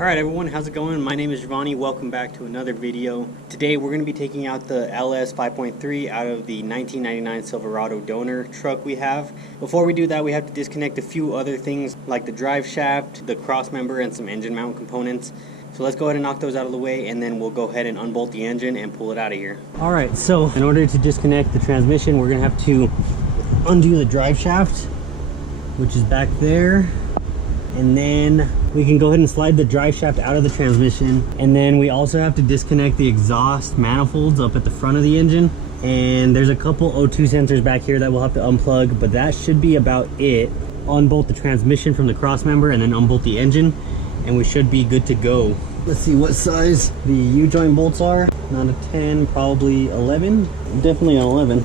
Alright everyone, how's it going? My name is Jovani. Welcome back to another video. Today we're going to be taking out the LS 5.3 out of the 1999 Silverado donor truck we have. Before we do that, we have to disconnect a few other things like the drive shaft, the cross member, and some engine mount components. So let's go ahead and knock those out of the way, and then we'll go ahead and unbolt the engine and pull it out of here. Alright, so in order to disconnect the transmission, we're going to have to undo the drive shaft, which is back there. And then we can go ahead and slide the drive shaft out of the transmission. And then we also have to disconnect the exhaust manifolds up at the front of the engine. And there's a couple O2 sensors back here that we'll have to unplug, but that should be about it. Unbolt the transmission from the cross member and then unbolt the engine, and we should be good to go. Let's see what size the U-joint bolts are. Not a 10, probably 11. Definitely an 11.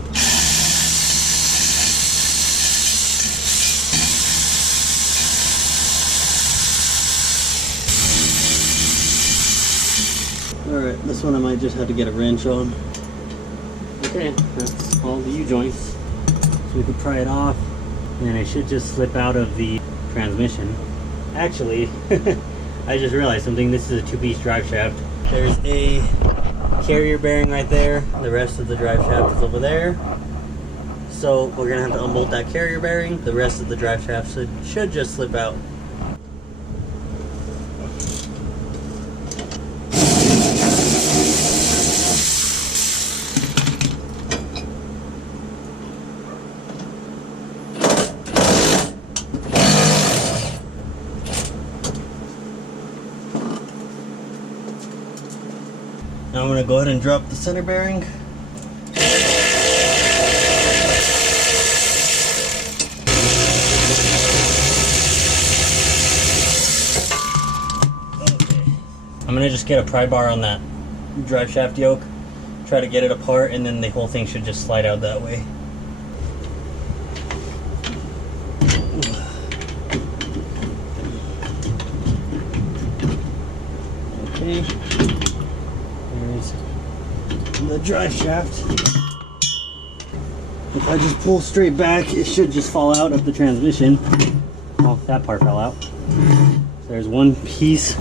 Alright, this one I might just have to get a wrench on. Okay, that's all the U-joints. So we can pry it off, and it should just slip out of the transmission. Actually, I just realized something. This is a two-piece drive shaft. There's a carrier bearing right there. The rest of the drive shaft is over there. So we're gonna have to unbolt that carrier bearing. The rest of the drive shaft should just slip out. Now I'm going to go ahead and drop the center bearing. Okay. I'm going to just get a pry bar on that drive shaft yoke, try to get it apart, and then the whole thing should just slide out that way. Okay. The drive shaft. If I just pull straight back, it should just fall out of the transmission. Oh, that part fell out. So there's one piece.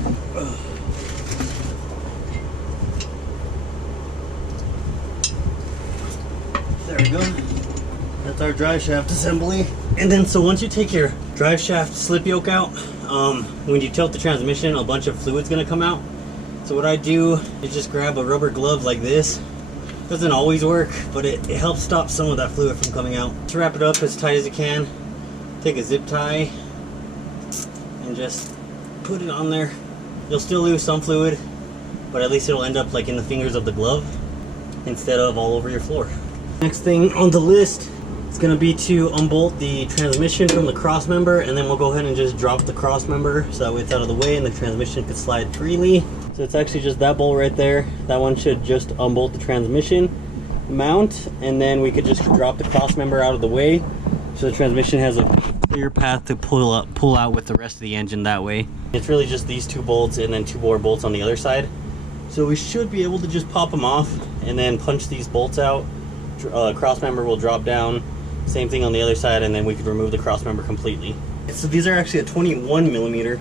There we go. That's our drive shaft assembly. And then, so once you take your drive shaft slip yoke out, when you tilt the transmission, a bunch of fluid's gonna come out. So what I do is just grab a rubber glove like this. Doesn't always work, but it helps stop some of that fluid from coming out. To wrap it up as tight as you can, take a zip tie and just put it on there. You'll still lose some fluid, but at least it'll end up like in the fingers of the glove instead of all over your floor. Next thing on the list is going to be to unbolt the transmission from the cross member, and then we'll go ahead and just drop the cross member so that way it's out of the way and the transmission can slide freely. So it's actually just that bolt right there. That one should just unbolt the transmission mount, and then we could just drop the cross member out of the way so the transmission has a clear path to pull out with the rest of the engine that way. It's really just these two bolts and then two more bolts on the other side. So we should be able to just pop them off and then punch these bolts out. Cross member will drop down. Same thing on the other side, and then we could remove the cross member completely. So these are actually a 21 millimeter.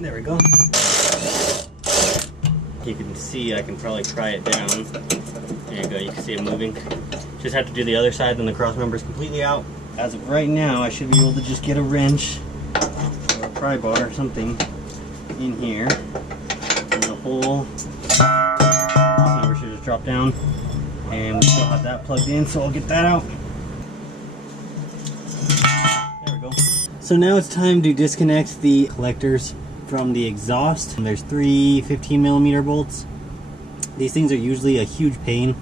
There we go. You can see I can probably pry it down. There you go, you can see it moving. Just have to do the other side, then the cross member is completely out. As of right now, I should be able to just get a wrench or a pry bar or something in here. And the whole cross member should just drop down. And we still have that plugged in, so I'll get that out. There we go. So now it's time to disconnect the collectors from the exhaust. And there's three 15 millimeter bolts. These things are usually a huge pain,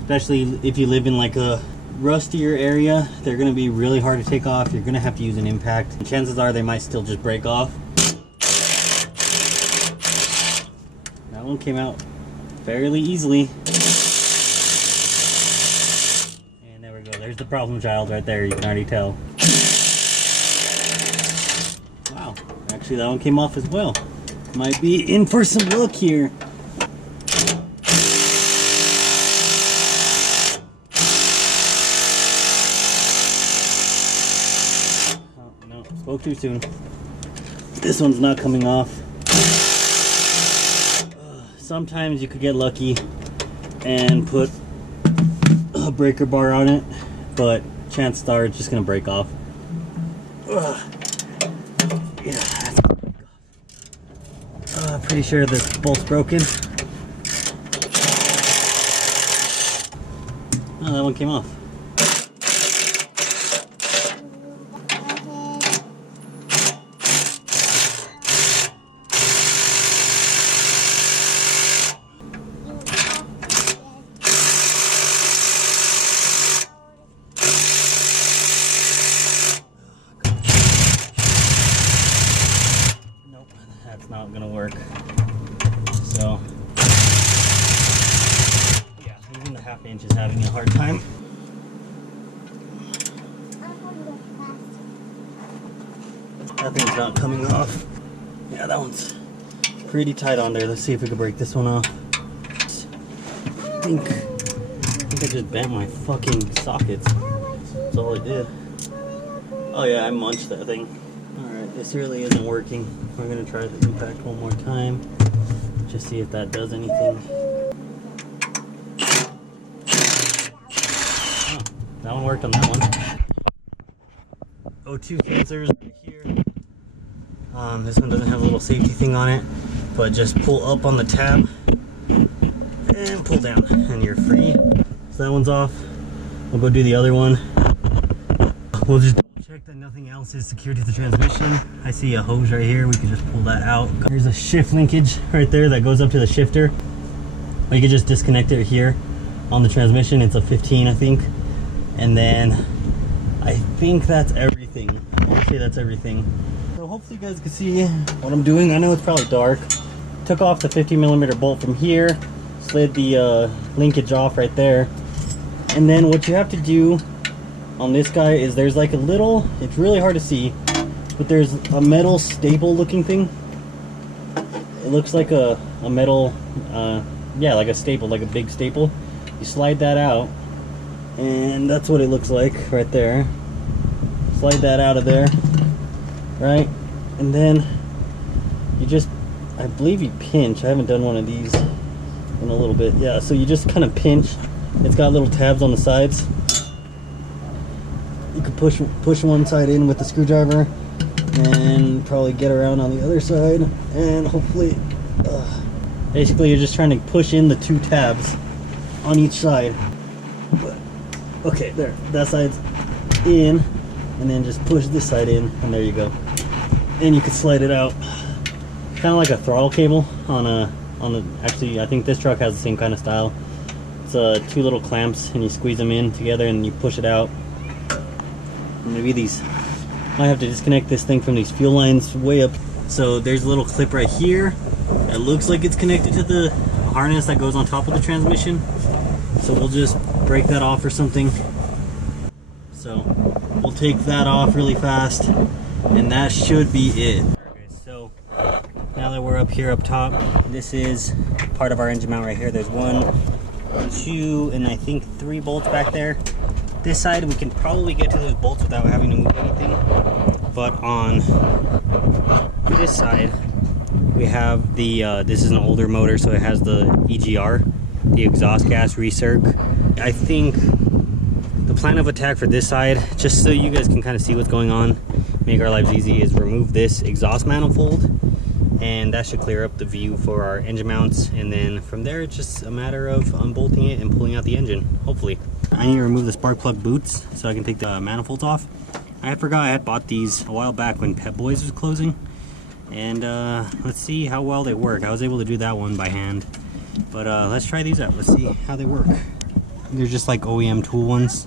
especially if you live in like a rustier area. They're going to be really hard to take off. You're going to have to use an impact, and chances are they might still just break off. That one came out fairly easily. And there we go, there's the problem child right there, you can already tell. Actually, that one came off as well. Might be in for some luck here. Oh, no, spoke too soon. This one's not coming off. Sometimes you could get lucky and put a breaker bar on it, but chances are it's just gonna break off. Yeah, that's gonna break off. Pretty sure this bolt's broken. Oh, that one came off. That's not gonna work. So yeah, even the half inch is having a hard time. That thing's not coming off. Yeah, that one's pretty tight on there. Let's see if we can break this one off. I think I just bent my fucking sockets. That's all I did. Oh yeah, I munched that thing. Alright, this really isn't working. We're gonna try the impact one more time. Just see if that does anything. Oh, that one worked on that one. O2 sensors right here. This one doesn't have a little safety thing on it, but just pull up on the tab and pull down and you're free. So that one's off. We'll go do the other one. We'll just check that nothing else is secured to the transmission. I see a hose right here. We can just pull that out. There's a shift linkage right there that goes up to the shifter. Or you can just disconnect it here on the transmission. It's a 15, I think. And then I think that's everything. I want to say that's everything. So hopefully you guys can see what I'm doing. I know it's probably dark. Took off the 50mm bolt from here. Slid the linkage off right there. And then what you have to do on this guy is there's like a little, it's really hard to see, but there's a metal staple looking thing. It looks like a metal, yeah, like a staple, like a big staple. You slide that out, and that's what it looks like right there. Slide that out of there, right? And then you just, I believe you pinch. I haven't done one of these in a little bit. Yeah, so you just kind of pinch. It's got little tabs on the sides. You can push one side in with the screwdriver and probably get around on the other side, and hopefully basically you're just trying to push in the two tabs on each side. But, okay, there, that side's in, and then just push this side in, and there you go. And you can slide it out, kind of like a throttle cable on a actually I think this truck has the same kind of style. It's two little clamps, and you squeeze them in together and you push it out. Maybe these, I have to disconnect this thing from these fuel lines way up. So there's a little clip right here that looks like it's connected to the harness that goes on top of the transmission. So we'll just break that off or something. So we'll take that off really fast, and that should be it. Okay, so now that we're up here up top, this is part of our engine mount right here. There's 1, 2, and I think 3 bolts back there. This side we can probably get to those bolts without having to move anything, but on this side we have the this is an older motor, so it has the EGR, the exhaust gas recirc. I think the plan of attack for this side, just so you guys can kind of see what's going on, make our lives easy, is remove this exhaust manifold, and that should clear up the view for our engine mounts, and then from there it's just a matter of unbolting it and pulling out the engine, hopefully. I need to remove the spark plug boots so I can take the manifolds off. I forgot I had bought these a while back when Pep Boys was closing, and let's see how well they work. I was able to do that one by hand, but let's try these out. Let's see how they work. They're just like OEM tool ones,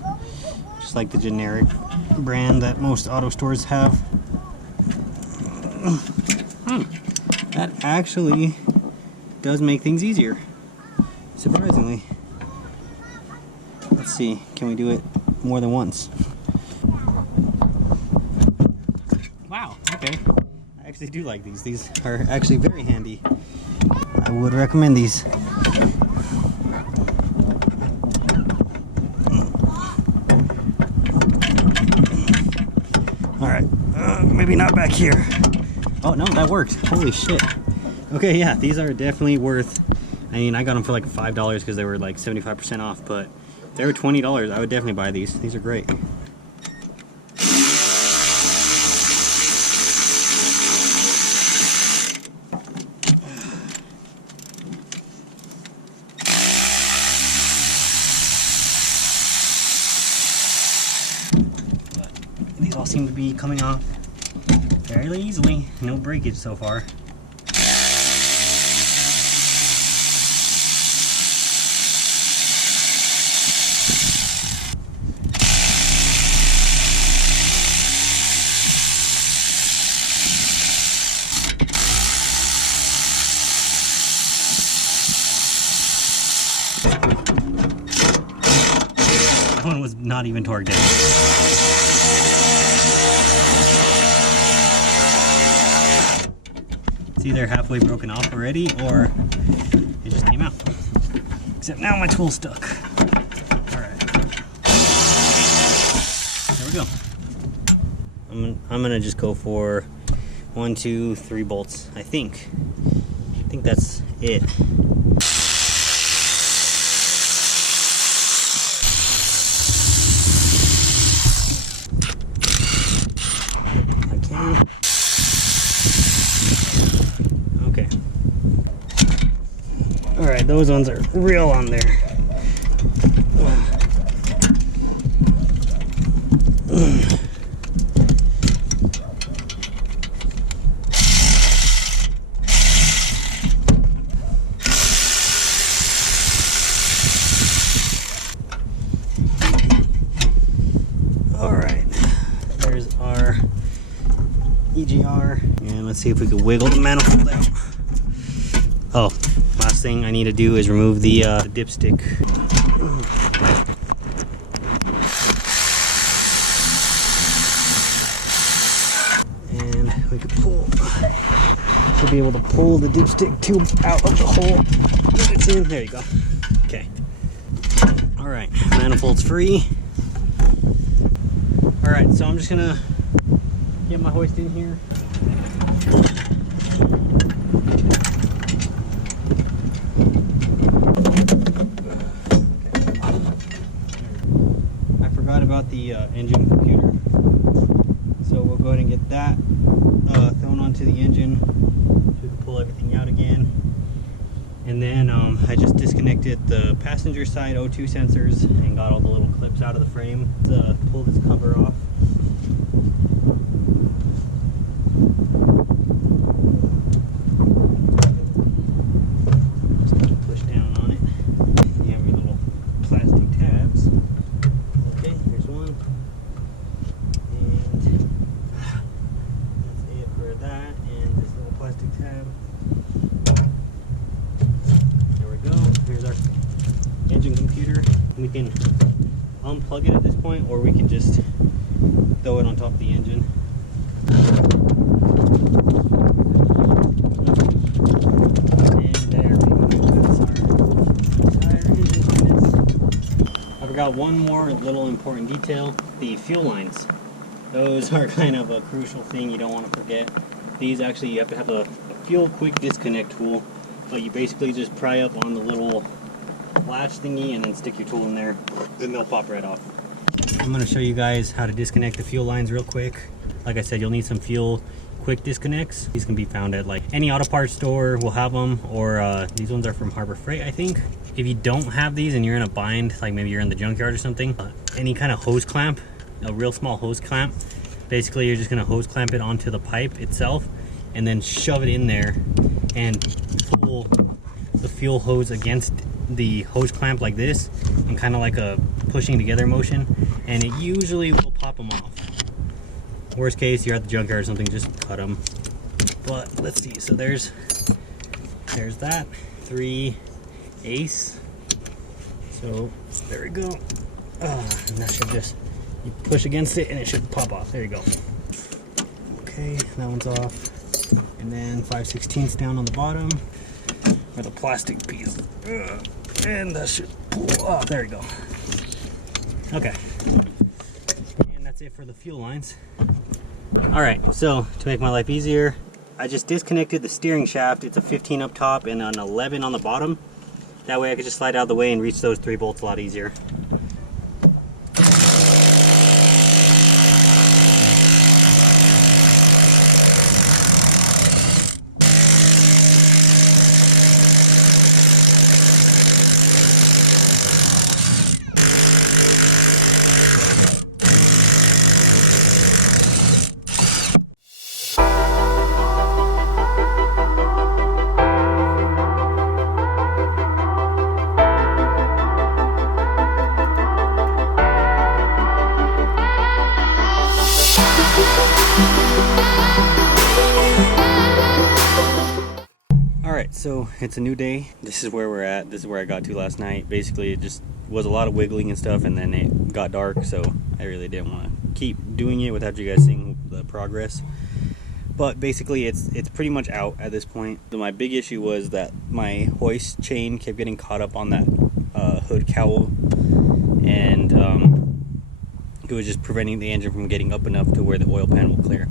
just like the generic brand that most auto stores have. That actually does make things easier, surprisingly. Let's see, can we do it more than once? Wow, okay. I actually do like these. These are actually very handy. I would recommend these. Alright, maybe not back here. Oh no, that worked. Holy shit. Okay, yeah, these are definitely worth, I mean, I got them for like $5 because they were like 75% off, but if they were $20, I would definitely buy these. These are great. These all seem to be coming off fairly easily. No breakage so far. That one was not even torqued down. It's either halfway broken off already or it just came out. Except now my tool's stuck. Alright. There we go. I'm gonna just go for 1, 2, 3 bolts. I think that's it. Okay. Alright, those ones are real on there. Alright, there's our EGR, and let's see if we can wiggle the manifold out. Oh, last thing I need to do is remove the dipstick. And we can pull, should be able to pull the dipstick tube out of the hole that it's in. There you go. Okay. Alright, manifold's free. Alright, so I'm just gonna get my hoist in here. I forgot about the engine computer, so we'll go ahead and get that thrown onto the engine so we can pull everything out again. And then I just disconnected the passenger side O2 sensors and got all the little clips out of the frame to pull this cover off. We can unplug it at this point, or we can just throw it on top of the engine. And there we go. That's our entire engine harness. I forgot one more little important detail: the fuel lines. Those are kind of a crucial thing you don't want to forget. These actually, you have to have a fuel quick disconnect tool, but you basically just pry up on the little latch thingy and then stick your tool in there, and they'll pop right off. I'm going to show you guys how to disconnect the fuel lines real quick. Like I said, you'll need some fuel quick disconnects. These can be found at like any auto parts store will have them, or these ones are from Harbor Freight, I think. If you don't have these and you're in a bind, like maybe you're in the junkyard or something, any kind of hose clamp, a real small hose clamp, basically you're just going to hose clamp it onto the pipe itself and then shove it in there and pull the fuel hose against the hose clamp like this, and kind of like a pushing together motion, and it usually will pop them off. Worst case, you're at the junkyard or something, just cut them. But let's see, so there's that 3 ace. So there we go. And that should just, you push against it and it should pop off. There you go. Okay, that one's off. And then 5/16 down on the bottom with a plastic piece. And that should pull. Oh, there you go. Okay. And that's it for the fuel lines. Alright, so to make my life easier, I just disconnected the steering shaft. It's a 15 up top and an 11 on the bottom. That way I could just slide out of the way and reach those 3 bolts a lot easier. Alright, so it's a new day. This is where we're at. This is where I got to last night. Basically, it just was a lot of wiggling and stuff, and then it got dark, so I really didn't want to keep doing it without you guys seeing the progress. But basically, it's pretty much out at this point. My big issue was that my hoist chain kept getting caught up on that hood cowl, and it was just preventing the engine from getting up enough to where the oil pan will clear.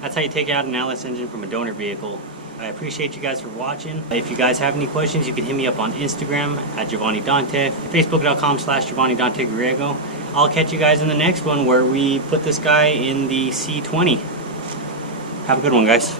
That's how you take out an LS engine from a donor vehicle. I appreciate you guys for watching. If you guys have any questions, you can hit me up on Instagram at Jovani Dante, Facebook.com/Jovani Dante Griego. I'll catch you guys in the next one where we put this guy in the C20. Have a good one, guys.